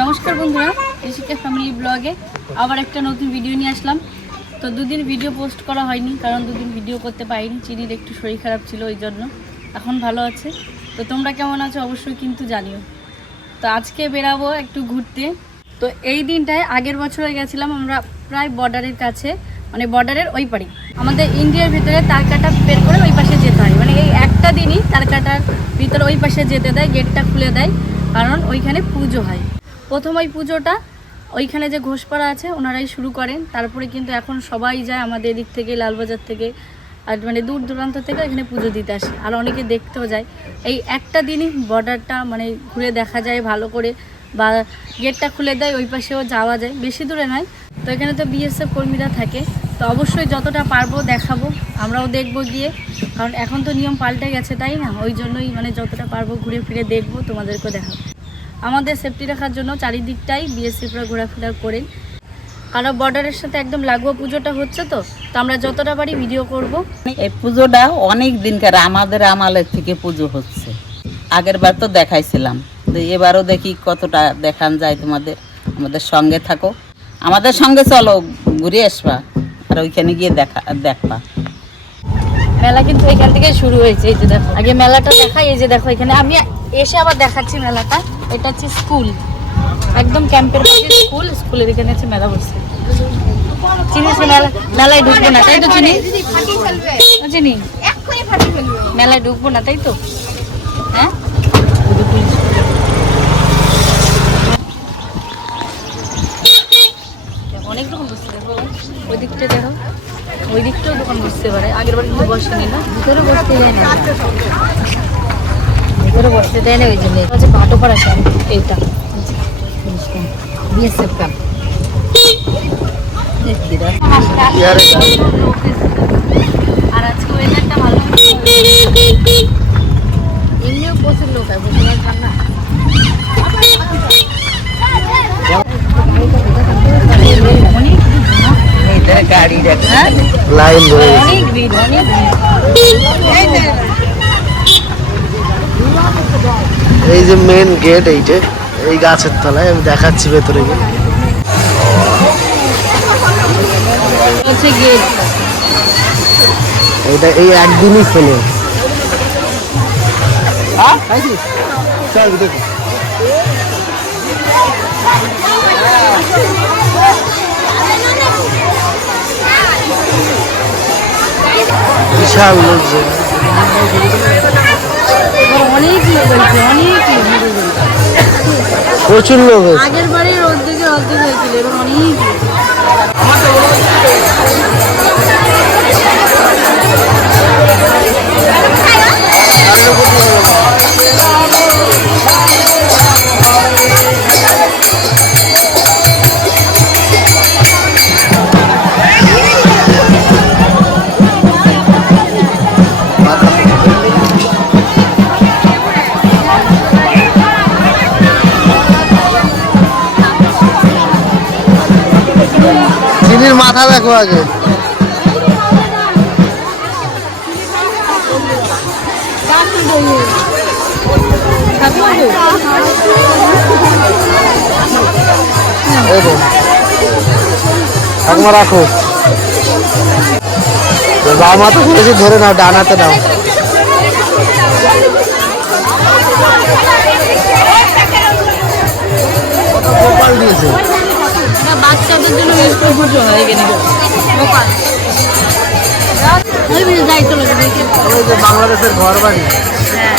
নমস্কার বন্ধুরা, ঋষিকা ফ্যামিলি ব্লগে আবার একটা নতুন ভিডিও নিয়ে আসলাম। তো দুদিন ভিডিও পোস্ট করা হয়নি, কারণ দুদিন ভিডিও করতে পারিনি। চিনির একটু শরীর খারাপ ছিল, ওই জন্য। এখন ভালো আছে। তো তোমরা কেমন আছো অবশ্যই কিন্তু জানিও। তো আজকে বেরাবো একটু ঘুরতে। তো এই দিনটায় আগের বছরে গেছিলাম আমরা প্রায় বর্ডারের কাছে, মানে বর্ডারের ওই পারে। আমাদের ইন্ডিয়ার ভিতরে তারকাটা বের করে ওই পাশে যেতে হয়, মানে এই একটা দিনই তারকাটার ভিতরে ওই পাশে যেতে দেয়, গেটটা খুলে দেয়, কারণ ওইখানে পুজো হয়। প্রথম ওই পুজোটা ওইখানে যে ঘোষপাড়া আছে ওনারাই শুরু করেন, তারপরে কিন্তু এখন সবাই যায় আমাদের এদিক থেকে, লালবাজার থেকে, আর মানে দূর দূরান্ত থেকে এখানে পুজো দিতে আসে, আর অনেকে দেখতেও যায়। এই একটা দিনই বর্ডারটা মানে ঘুরে দেখা যায় ভালো করে, বা গেটটা খুলে দেয়, ওই পাশেও যাওয়া যায়, বেশি দূরে নয়। তো এখানে তো বিএসএফ কর্মীরা থাকে, তো অবশ্যই যতটা পারবো দেখাবো, আমরাও দেখবো গিয়ে, কারণ এখন তো নিয়ম পাল্টে গেছে, তাই না? ওই জন্যই মানে যতটা পারবো ঘুরে ফিরে দেখবো, তোমাদেরকেও দেখাবো। আমাদের সেফটি রাখার জন্য চারিদিকটাই বিএসএফরা ঘোরাফেরা করেন, কারণ বর্ডারের সাথে একদম লাগোয়া পুজোটা হচ্ছে। তো আমরা যতটা পারি ভিডিও করব। এই পুজোটা অনেক দিনকার, আমাদের আমালের থেকে পুজো হচ্ছে। আগের বার তো দেখাইছিলাম, তো এবারও দেখি কতটা দেখান যায় তোমাদের। আমাদের সঙ্গে থাকো, আমাদের সঙ্গে চলো, ঘুরে আসবা, আর ওইখানে গিয়ে দেখবা। মেলা কিন্তু এখান থেকে শুরু হয়েছে। এই যে দেখো, আগে মেলাটা দেখাই। এই যে দেখো, এখানে আমি এসে আবার দেখাচ্ছি মেলাটা। এটা হচ্ছে স্কুল, একদম ক্যাম্পের পাশে স্কুল। স্কুলের এখানে হচ্ছে মেলা বসছে। চিনিস মেলায় ঢুকবো না, তাই তো? চিনি চিনি মেলায় ঢুকবো না, তাই তো? হ্যাঁ, অনেক রকম বসছে। দেখো ওই দিকটা, দেখো ওই দিকটাও দোকান বসতে পারে। আগের বার কিন্তু বসেনি না, ভিতরে বসতে দেয় না, ভিতরে বসতে দেয় না। ওই জন্য হচ্ছে ভাটোপাড়া ক্যাম্প, এইটা বিএসএফ ক্যাম্প। আর আজকে ওয়েদারটা ভালো, এমনিও প্রচুর লোক হয়, বুঝতে পারছেন না? এই যে মেন গেট, এইটা এই গাছের তলায় আমি দেখাচ্ছি ভেতরে গিয়ে। এটা এই একদিনই খোলে। বিশাল লোকজন, অনেক লোক হয়েছে, অনেক প্রচুর লোক হয়েছে। আগের বারের অর্ধেকের অর্ধেক হয়েছিল, এবার অনেক চিনির মাথা দেখো আগে। একবার রাখো, বাবা মা তো বলেছি ধরে নাও, ডানাতে নাও। গোপাল দিয়েছে, বাচ্চাদের জন্য পুজো হয় এখানে। যাই চলো, বাংলাদেশের ঘর বাড়ি। হ্যাঁ,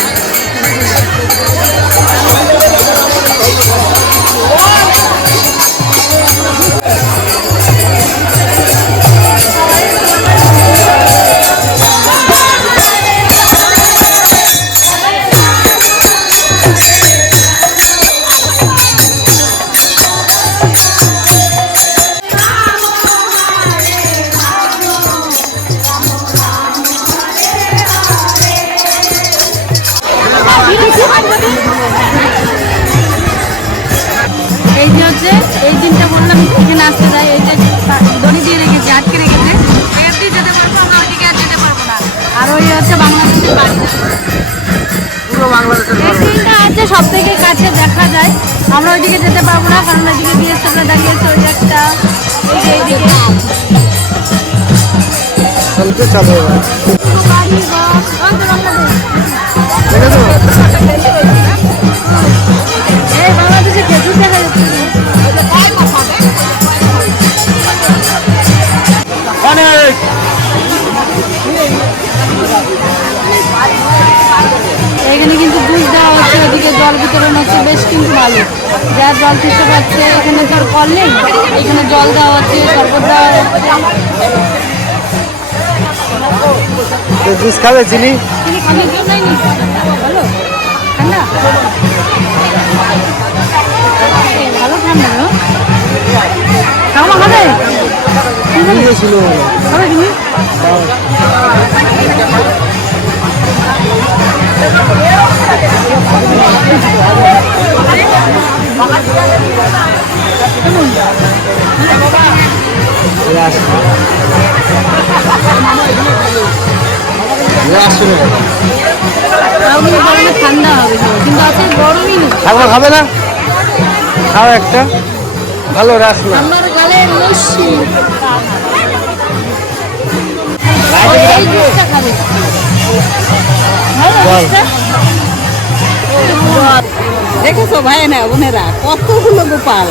এই যে হচ্ছে এই দিনটা বললাম এখানে আসতে যায়। এই যে দড়ি দিয়ে রেখেছে, আটকে রেখেছে, এদিকে যেতে পারবো আমরা, ওইদিকে আর যেতে পারবো না। আর ওই হচ্ছে বাংলাদেশের বাড়ি, পুরো বাংলাদেশের এই দিনটা আছে সব থেকে আছে, দেখা যায়। আমরা ওইদিকে যেতে পারবো না, কারণ ওইদিকে বিএসএফরা দাঁড়িয়েছে, ওই একটা এইদিকে চলতে চলো এবার। গাড়ি বাস দেখে তো এই বাংলাদেশে খেজুর দেখা যাচ্ছে। অনেক এখানে কিন্তু জুস দেওয়া হচ্ছে, ওদিকে জল বিতরণ হচ্ছে, বেশ কিন্তু ভালো। যারা জল খেতে পাচ্ছে, এখানে তো আর কল নেই, এখানে জল দেওয়া হচ্ছে, শরবত দেওয়া হচ্ছে। জুস খাবে চিনি? চিনি খাবে নাই নি? ভালো ঠান্ডা, ভালো ঠান্ডা গো। খাওয়া খাবে? ছিল খাবে তুমি? ঠান্ডা হবে কিন্তু আছে গরমই নেই। ঠাকুমা খাবে না? খাও একটা, ভালো রাস না। আমার গালে লস্যি, এই জুসটা খাবে। ভালো জুসটা? দেখেছো ভাই না বোনেরা কতগুলো গোপাল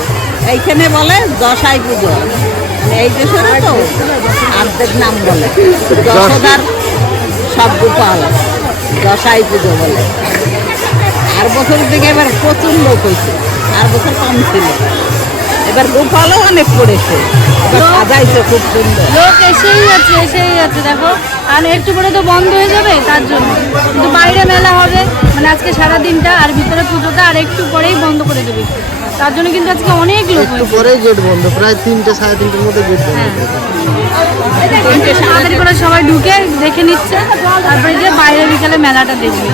এইখানে বলে দশাই পুজো, মানে এই দেশের তো অর্ধেক নাম বলে দশদার সব গোপাল দশাই পুজো বলে। আর বছরের দিকে এবার প্রচুর লোক হয়েছে, আর বছর কম ছিল, এবার গোপালও অনেক পড়েছে, এবার সাজাইছে খুব সুন্দর। লোক এসেই আছে দেখো। আর একটু পরে তো বন্ধ হয়ে যাবে, তার জন্য কিন্তু বাইরে মেলা হবে, মানে আজকে সারা দিনটা, আর ভিতরে পুজোটা আর একটু পরেই বন্ধ করে দেবে, তার জন্য কিন্তু আজকে অনেক লোক একটু হয়েছে। পরেই গেট বন্ধ, প্রায় 3টে 3:30টার মধ্যে গেট বন্ধ। তাড়াতাড়ি করে সবাই ঢুকে দেখে নিচ্ছে, তারপরে যে বাইরে বিকালে মেলাটা দেখবে।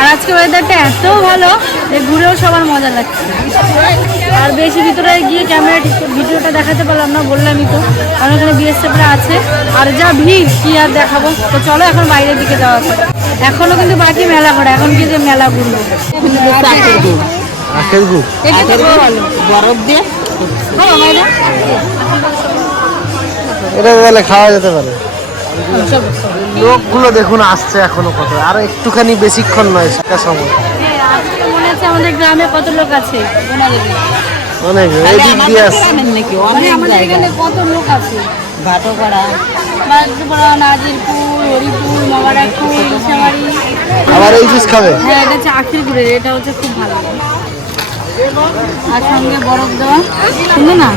আর আজকে ওয়েদারটা এত ভালো যে ঘুরেও সবার মজা লাগছে। আর বেশি ভিতরে গিয়ে ক্যামেরা ভিডিওটা দেখাতে পারলাম না, বললামই তো, কারণ এখানে বিএসএফরা আছে আর যা ভিড় কি আর দেখাবো। তো চলো এখন বাইরের দিকে যাওয়া যাক। এখনো কিন্তু বাকি মেলা করে, এখন কিন্তু মেলা ঘুরবো। চাকের গুড়, আখের গুড় এটা তো ভালো বরফ দিয়ে ভালো বাইরে এটা তাহলে খাওয়া যেতে পারে। লোকগুলো দেখুন আসছে এখনো কত, আর একটুখানি বেশিক্ষণ নয় সেটা সময়। আজকে মনে হচ্ছে আমাদের গ্রামে কত লোক আছে অনেক এদিক দিয়ে আসছে। নাকি মানে অনেক আমাদের জায়গা, এখানে কত লোক আছে। ভাটোপাড়া বাগদোপাড়া, নাজিরপুর, হরিপুর, মগারাপুর, ইসাবাড়ি। আবার এই জুস খাবে? হ্যাঁ, এটা হচ্ছে আখের গুড়ের, এটা হচ্ছে খুব ভালো। আর সঙ্গে বরফ দেওয়া, শুনো না,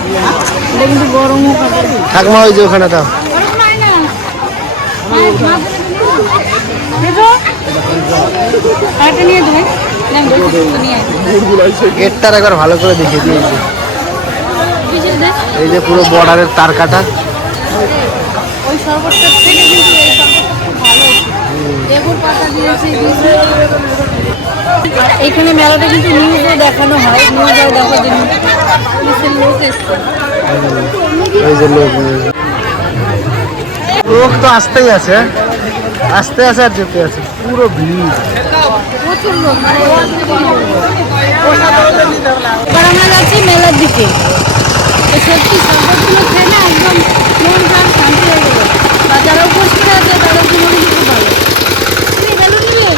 এটা কিন্তু গরমও খাবে। ঠাকুমা ওই যে ওখানে দাও। গরম নাই না। দেখো, আরেকটা নিয়ে দেবে। গেটটার একবার ভালো করে দেখিয়ে দিয়েছি। কিসের দেখ? এই যে পুরো বর্ডারের তার কাটা। ওই শরবতটার থেকে কিন্তু এই শরবতটা খুব ভালো হচ্ছে। লেবুর পাতা দিয়েছে। এখানে মেলাটা কিন্তু নিউজে দেখানো হয়, নিউজেও দেখো যে পুলিশের লোক এসছে। এই যে লোক তো আসতেই আছে, আসতে আছে আর যেতে আছে, পুরো ভিড়। প্রচুর লোক, মানে এবার আমরা যাচ্ছি মেলার দিকে। তো সত্যি শরবতগুলো খেয়ে না একদম মন প্রাণ শান্তি হয়ে গেল। বা যারা উপোস করে আছে তাদের জন্য কিন্তু খুব ভালো। তুমি বেলুন নিয়ে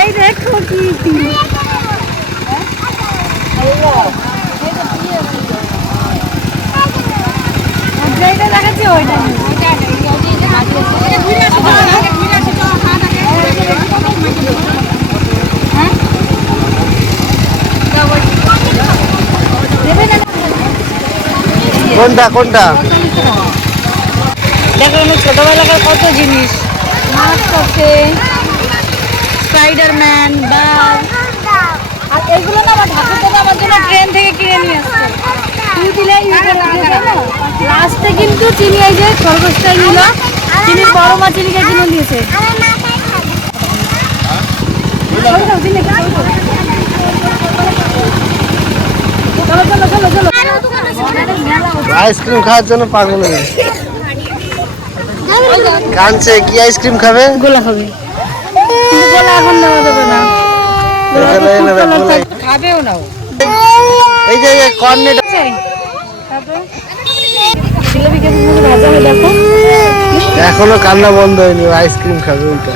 এই দেখো কি যেটা দেখাচ্ছি ওইটা কোনটা কোনটা? দেখো ছোটবেলাকার কত জিনিস, মাছ আছে, স্পাইডারম্যান, বাঘ। আর এগুলো না আমার ঠাকুর দাদা আমার জন্য ট্রেন থেকে কিনে নিয়ে আসছে। তুই দিলে লাস্টে কিন্তু চিনি এই যে খরগোশটাই নিল, চিনির বড় মা চিনিকে কিনে দিয়েছে। চলো চলো চলো চলো, আইসক্রিম খাওয়ার জন্য পাগল হয়ে গেছে। কাঁদছে, কি আইসক্রিম খাবে? গোলা হবে, কিন্তু গোলা এখন নেওয়া যাবে না, খাবেও না ও। এই যে কর্নেট জিলাপি কেমন করে ভাজা হয় দেখো। এখনো কান্না বন্ধ হয়নি, আইসক্রিম খাবে ওইটা।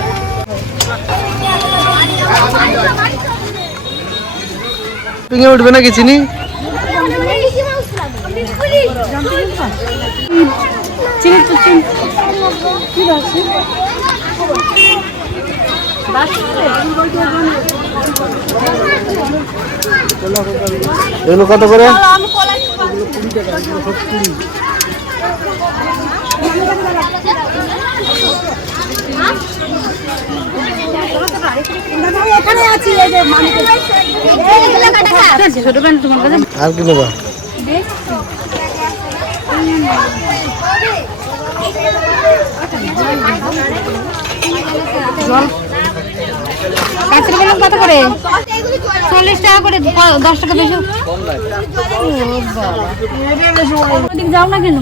পিঙে উঠবে নাকি চিনি? চিনি তো চিনি কি আছে এগুলো কত করে? ছোট প্যান্ট তোমার কাছে আর কি নেবা? কাঁচের বেলুন কত করে? 40 টাকা করে, 10 টাকা বেশি। ওদিক যাও না কেন?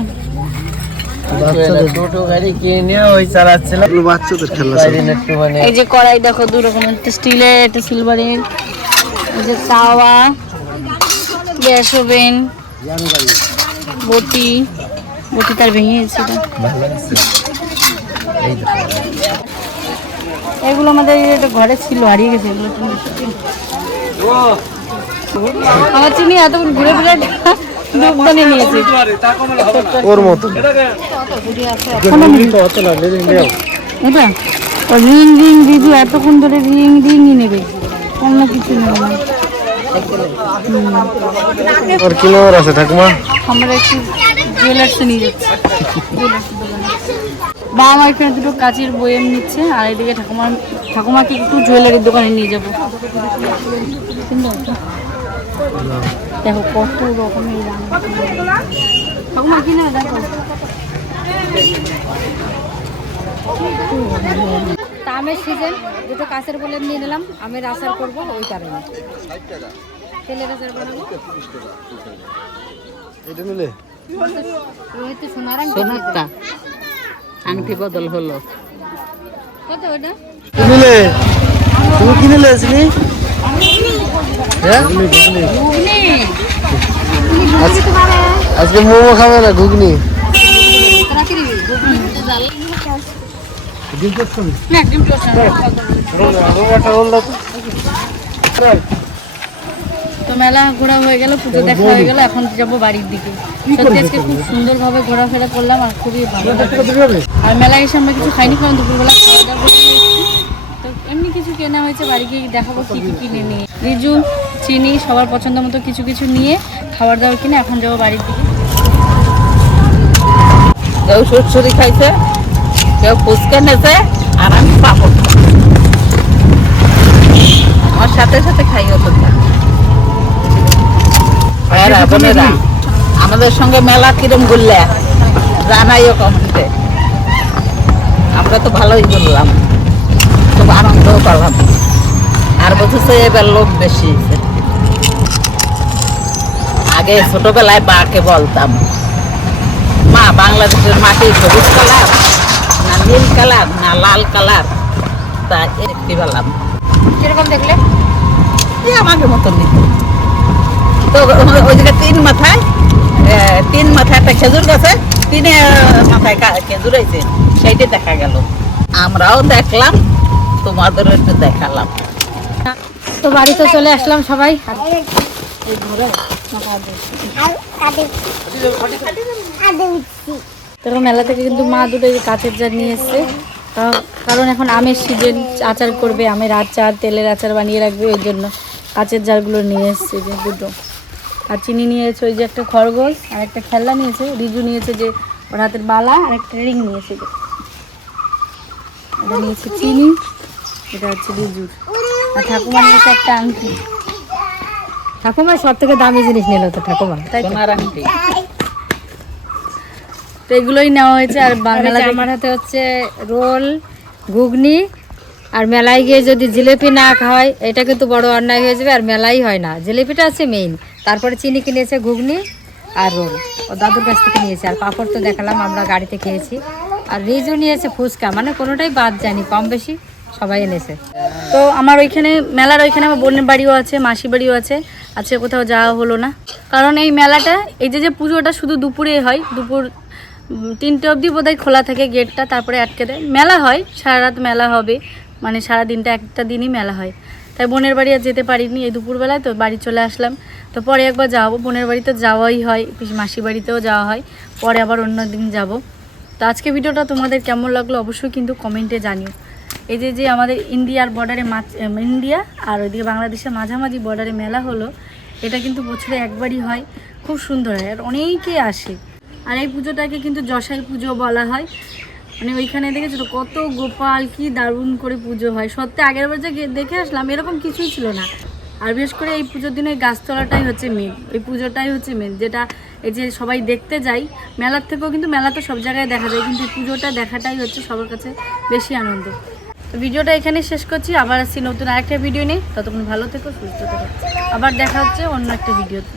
টোটো গাড়ি কিনে ওই চালাচ্ছিল, বাচ্চাদের খেলা। এই যে কড়াই দেখো দু রকমের, একটা স্টিলের একটা সিলভারের। এই যে তাওয়া, গ্যাস ওভেন, বটি তার ভেঙে গেছে। এগুলো আমাদের ঘরে ছিল, হারিয়ে গেছে এগুলো। আমার চিনি এতক্ষণ ঘুরে ঘুরে দোকানে নিয়েছে ওর মতো এটা রিং দিদি এতক্ষণ ধরে রিংই নেবে, অন্য কিছু নেবে না। আর কি নেওয়ার আছে ঠাকুমা? আমরা একটু জুয়েলার্সে নিয়ে যাচ্ছি, বাবা মা এখানে দুটো কাচের বয়াম নিচ্ছে, আর এদিকে ঠাকুমাকে একটু জুয়েলারির দোকানে নিয়ে যাবো। দেখো কত রকমের ঠাকুমা কি নেবে দেখো। আমের সিজন, দুটো কাঁচের বয়াম নিয়ে নিলাম, আমের আচার করবো ওই কারণে। তেলের আচার বানাবো। এটা নিলে রোহিত সোনার সোনারটা আংটি বদল হলো। কত ওটা? কি নিলে? তুমি কি নিলে চিনি? হ্যাঁ আজকে মোমো খাবে না ঘুগনি? তো মেলা ঘোরা হয়ে গেল, পুজো দেখা হয়ে গেল, এখন যাবো বাড়ির দিকে। সত্যি আজকে খুব সুন্দরভাবে ঘোরাফেরা করলাম আর খুবই ভালো লাগলো। আর মেলায় এসে আমরা কিছু খাইনি, কারণ দুপুরবেলা খাওয়া দাওয়া করে তো এমনি কিছু কেনা হয়েছে, বাড়ি গিয়ে দেখাবো কি কি কিনে নিয়ে। রিজু চিনি সবার পছন্দ মতো কিছু কিছু নিয়ে খাবার দাবার কিনে এখন যাবো বাড়ির দিকে। কেউ সুরসুরি খাইছে, কেউ ফুচকা নেছে, আর আমি পাপড়। আমার সাথে সাথে খাই হতো না। বোনেরা আমাদের সঙ্গে মেলা কিরম ঘুরলে জানাইও কমেন্টে। আমরা তো ভালোই ঘুরলাম, খুব আনন্দও করলাম। আর বলছে এবার লোক বেশি হয়েছে। আগে ছোটবেলায় মাকে বলতাম, মা বাংলাদেশের মাটি সবুজ কালার না নীল কালার না লাল কালার, তা দেখতে পেলাম। কিরকম দেখলে? আমাকে মতন নিত তো। ওই জায়গায় তিন মাথায় একটা খেজুর গাছে, তিনে মাথায় খেজুর হয়েছে, সেইটাই দেখা গেল। আমরাও দেখলাম, তোমাদেরও একটু দেখালাম। তো বাড়িতে চলে আসলাম সবাই। তো মেলা থেকে কিন্তু মা দুটো কাঁচের জার নিয়ে এসছে, কারণ এখন আমের সিজন, আচার করবে, আমের আচার, তেলের আচার বানিয়ে রাখবে, ওই জন্য কাঁচের জারগুলো নিয়ে এসছে যে দুটো। আর চিনি নিয়েছে ওই যে একটা খরগোশ, আর একটা খেলনা নিয়েছে। রিজু নিয়েছে যে ওর হাতের বালা, আর একটা রিং নিয়েছে। এটা নিয়েছে চিনি, এটা হচ্ছে রিজুর। আর ঠাকুমা নিয়েছে একটা আংটি। ঠাকুমা সব থেকে দামি জিনিস নিল তো ঠাকুমা, তাই তো? তো এগুলোই নেওয়া হয়েছে। আর আমার হাতে হচ্ছে রোল, ঘুগনি। আর মেলায় গিয়ে যদি জিলিপি না খাওয়ায় এটা কিন্তু বড় অন্যায় হয়ে যাবে। আর মেলাই হয় না, জিলিপিটা আছে মেইন, তারপরে চিনি কিনেছে, ঘুগনি আর রোল ও দাদুর কাছ থেকে নিয়েছে। আর পাঁপড় তো দেখালাম, আমরা গাড়িতে খেয়েছি। আর রিজু নিয়েছে ফুচকা, মানে কোনোটাই বাদ যায়নি, কম বেশি সবাই এনেছে। তো আমার ওইখানে মেলার ওইখানে আমার বোনের বাড়িও আছে, মাসি বাড়িও আছে, আজকে কোথাও যাওয়া হলো না। কারণ এই মেলাটা, এই যে পুজোটা শুধু দুপুরে হয়, দুপুর 3টে অবধি বোধহয় খোলা থাকে গেটটা, তারপরে আটকে দেয়। মেলা হয়, সারা রাত মেলা হবে, মানে সারা দিনটা একটা দিনই মেলা হয়। তাই বোনের বাড়ি আর যেতে পারিনি, এই দুপুরবেলায় তো বাড়ি চলে আসলাম। তো পরে একবার যাবো, বোনের বাড়িতে যাওয়াই হয়, মাসি বাড়িতেও যাওয়া হয়, পরে আবার অন্য দিন যাব। তো আজকে ভিডিওটা তোমাদের কেমন লাগলো অবশ্যই কিন্তু কমেন্টে জানিও। এই যে আমাদের ইন্ডিয়ার বর্ডারে ইন্ডিয়া আর ওইদিকে বাংলাদেশের মাঝামাঝি বর্ডারে মেলা হলো, এটা কিন্তু বছরে একবারই হয়, খুব সুন্দর হয় আর অনেকেই আসে। আর এই পুজোটাকে কিন্তু জসাই পুজো বলা হয়। মানে ওইখানে দেখেছো কত গোপাল, কি দারুণ করে পুজো হয়। সত্যি আগের বার যে দেখে আসলাম এরকম কিছুই ছিল না। আর বিশেষ করে এই পুজোর দিনে গাছতলাটাই হচ্ছে মেন, এই পুজোটাই হচ্ছে মেন, যেটা এই যে সবাই দেখতে যাই মেলার থেকেও, কিন্তু মেলা তো সব জায়গায় দেখা যায়, কিন্তু এই পুজোটা দেখাটাই হচ্ছে সবার কাছে বেশি আনন্দ। তো ভিডিওটা এখানে শেষ করছি, আবার আসছি নতুন আরেকটা ভিডিও নিয়ে। ততক্ষণ ভালো থেকো, সুস্থ থেকো, আবার দেখা হচ্ছে অন্য একটা ভিডিওতে।